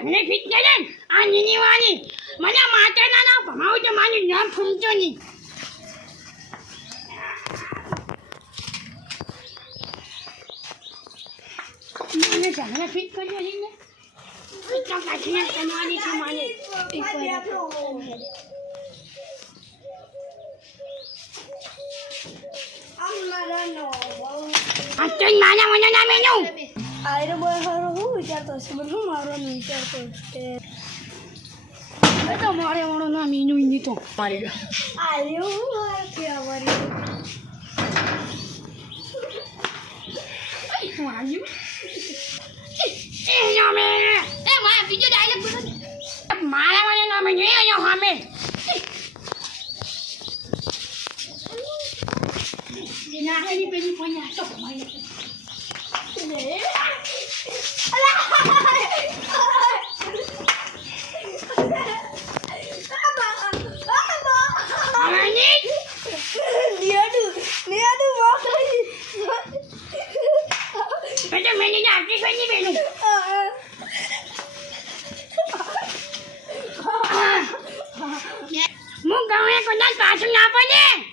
ઢેમને fit કરે આ નીની વાળી મને માતાના ના ભમાવું તો મારું નામ ફૂમતો નહીં મને ઢેમને ફિટ કર્યો છે ને તો કાઢીને કરવાની છે માને અત્યારે નાના મને ના મેનું આયરો બોય હારો હું વિચારતો છે મને હું મારવાનું વિચારતો છે તો મારે વાળો ના મેનું નહીં તો મારી ગયો આયો માર કે અમારી હું આવ્યું એ નામે એ મારા બીજો ડાયલોગ બોલો મારા મને નામે નહીં આયો હામે ના એની પેલી પૈયા તો મારી હું ગાવે કોના પાછું ના પડે